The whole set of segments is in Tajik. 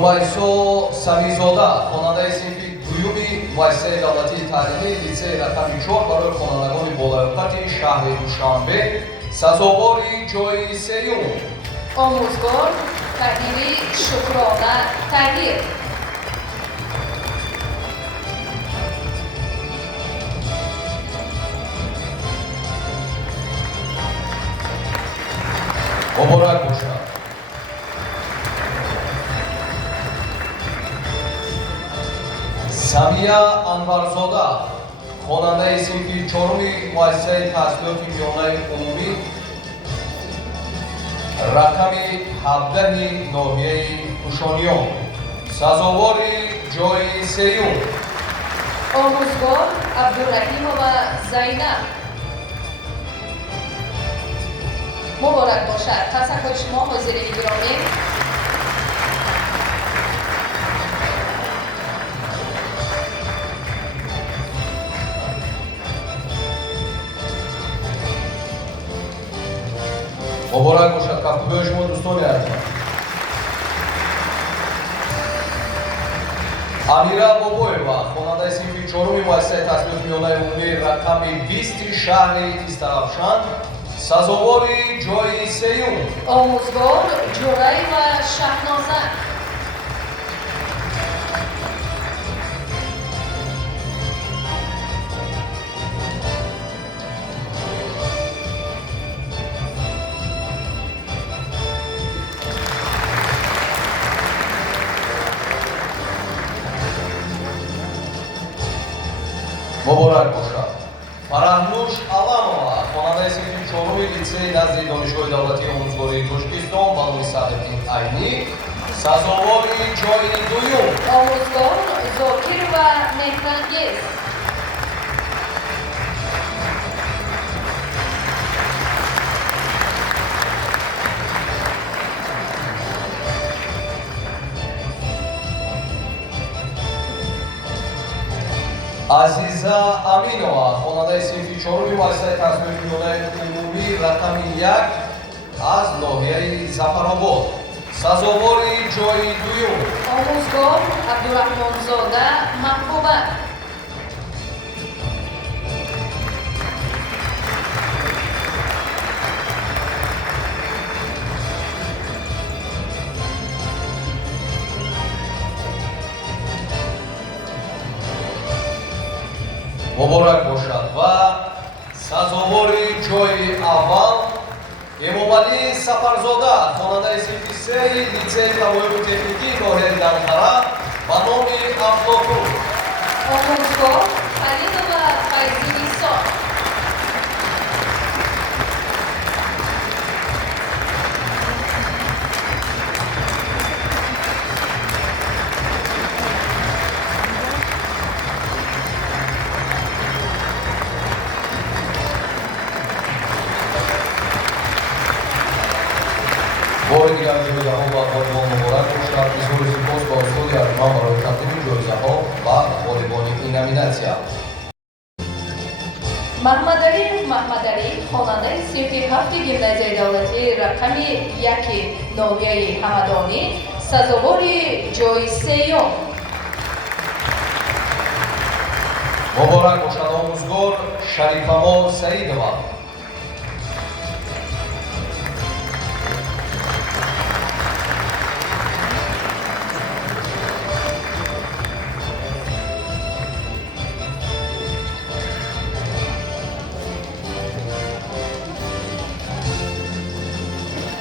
Нумайсо Самизода, хонандаи синфи дуюми муассисаи давлатии таълимии литсеи рақами 4 барои хонандагони болоёфати шаҳри Душанбе сазовори ҷойи сеюм. Омӯзгор Таҳири Шукрона Таҳир. муборак бошад. Самия Анварзода, хонандаи синфи 4-уми муассисаи таҳсилоти миёнаи умумӣ рақами 17-и ноҳияи Кушониён сазовори ҷойи сеюм. Омӯзгор Абдураҳимова Зайнаб. муборак бошад. Тассаккури шумо ҳозирини гиромӣ. муборак бошад кафтубои шумо дӯстони азиз. Амира Бобоева, хонандаи синфи 4-уми муассисаи таҳсилоти миёнаи умумӣ рақами 20-и шаҳри Истарафшан сазовори ҷойи сеюм. Омӯзгор Ҷураева Шаҳноза. муборак бошад. Фараҳнуш Аламова, хонандаи синфи 4-уми литсеи назди донишгоҳи давлатии омӯзгории Тоҷикистон ба номи Саҳбетдин Айнӣ сазовори ҷойи дуюм. Омӯзгор Зокирова Меҳрангез. Азиза Аминова, хонандаи синфи 4-уми муассисаи таҳсилоти миёнаи умумӣ рақами 1 аз ноҳияи Зафаробод сазовори ҷойи дуюм. Омӯзгор Абдураҳмонзода Маҳбуба. муборак бошад ва сазовори ҷойи аввал Эмомалӣ Сафарзода, хонандаи синфи 3-и литсеи фавоиду техникии ноҳияи Данхара ба номи Афлотун. Омӯзгор Халилова Файзиниссо. бори дигар ҷоизаҳо ба ғолибон муборак бошад. изҳори сипос ба устоди арзман барои тақдими ҷоизаҳо ба ғолибони ин номинатсия. Маҳмадарӣ Маҳмадарӣ, хонандаи синфи 7-и гимназияи давлатии рақами 1-и ноҳияи Ҳамадонӣ сазовори ҷойи сеюм. муборак бошад. омӯзгор Шарифамо Саидова.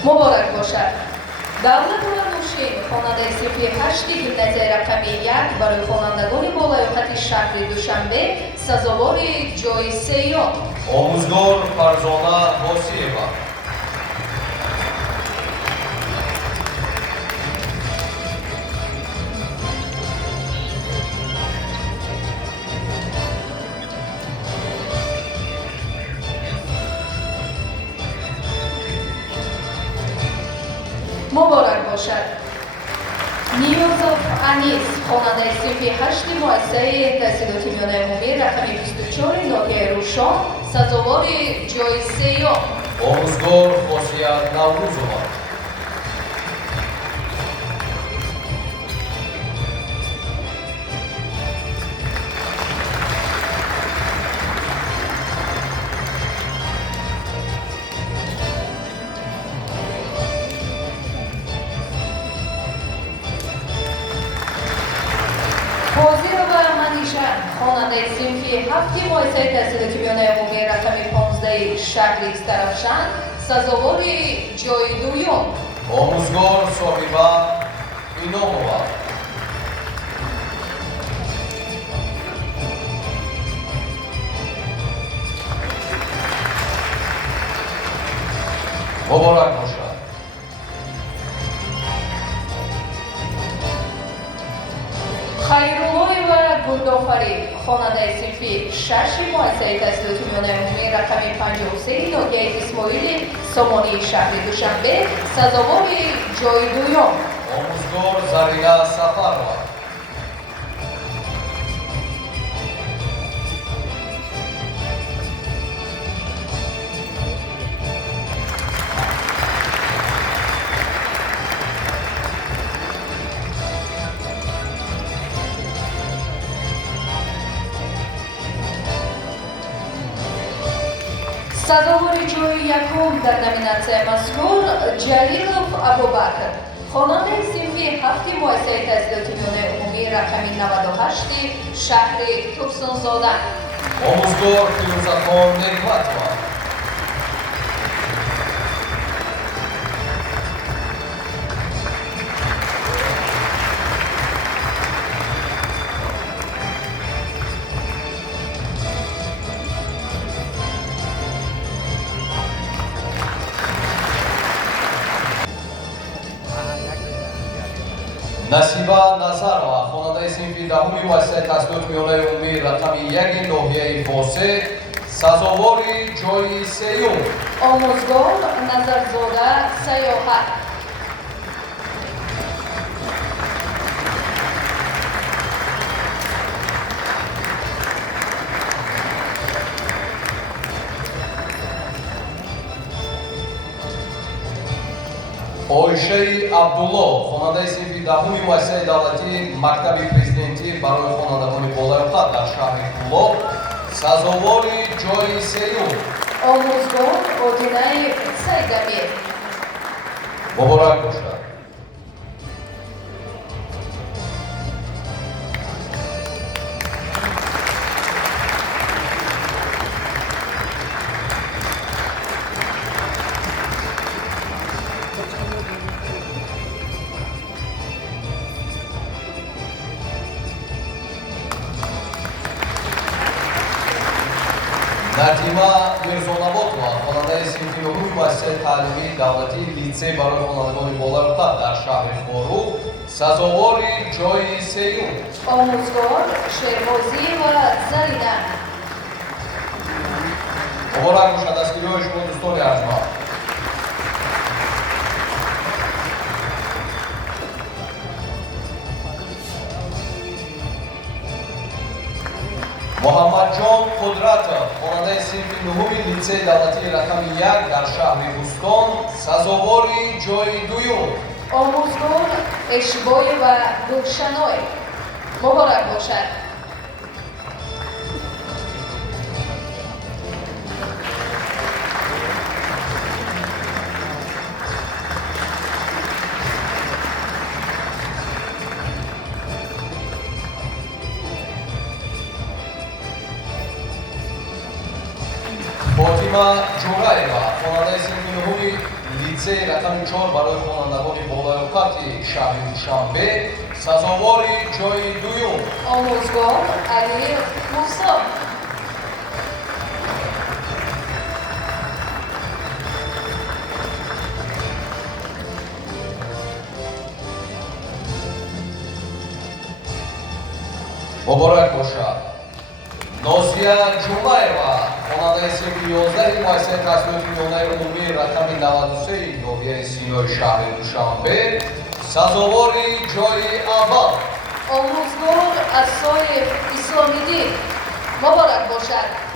муборак бошад. Давлатова Нушин, хонандаи синфи 8-и гимназияи рақами 1 барои хонандагони болоёқати шаҳри Душанбе сазовори ҷойи сеюм. омӯзгор Фарзона Босиева. муборак бошад. Ниёзов Анис, хонандаи синфи 8-и муассисаи таҳсилоти миёнаи умумӣ рақами 24-и ноҳияи Рӯшон сазовори ҷойи сеюм. омӯзгор Хосия Наврӯзова. خانه صنفی هفتی مؤسسه تحصیلات میانه عمومی رقم 15 شهر درفشان سزاوار جای دوم آموزگار صاحبه اینامова. مبارک باشد. خیرالله و گلدافری خواننده صنفی 6 مؤسسه تحصیلات میانه عمومی رقم 53 ناحیه اسماعیل سامانی شهر دوشنبه سزاوار جای دوم آموزگار زرینه سفرова. سزاوار جای یکم در نامیناسیون مذکور جلیلوف ابوبکر خواننده صنفی هفتی مؤسسه تحصیلات میانه عمومی رقم 98 شهر ترسانزاده آموزگار فیروزخان نعمتова. نصیبه نظرова خواننده صنفی دهمی مؤسسه تحصیلات میانه عمومی رقم 1 ناحیه باسه سزاوار جای سیوم آموزگار نظرزاده سیاحت ойшаи абдулло خواننده صنفی دهمی مؤسسه давлатии мактаби президентӣ барои хонандагони болаёбтар дар шаҳри Пулло сазовори ҷои сеюм آموزگار одинаи сайдамир муборак бошад. Натима Мирзонаводова хонандаи синфи нуҳуми муассисаи таълимии давлатии литсей барои хонандагони болаёбтар дар шаҳри Форух сазовори ҷои сеюм آموزگار шервозӣ ва зарина муборак бошад. дастгириҳои шумо дӯстони арзманд. муҳаммадҷон қудратов хонандаи синфи нуҳуми литсеи давлатии рақами 1 дар шаҳри Бустон сазовори ҷои дуюм آموزگار اشبوی و گلشنوی مبارک باشد. фотима ҷураева хонандаи синфи нуҳуми литсеи рақами 4 барои хонандагони болаёбтати шаҳри душанбе сазовори ҷои дуюм آموزگار علی موسی муборак бошад. нозия ҷумаева хонандаи синфи 11 муассисаи таҳсилоти миёнаи умумии рақами 93 ноҳияи сиёҳи шаҳри душанбе сазовори ҷои аввал آموزگار اسای اسلامیدی مبارک باشد.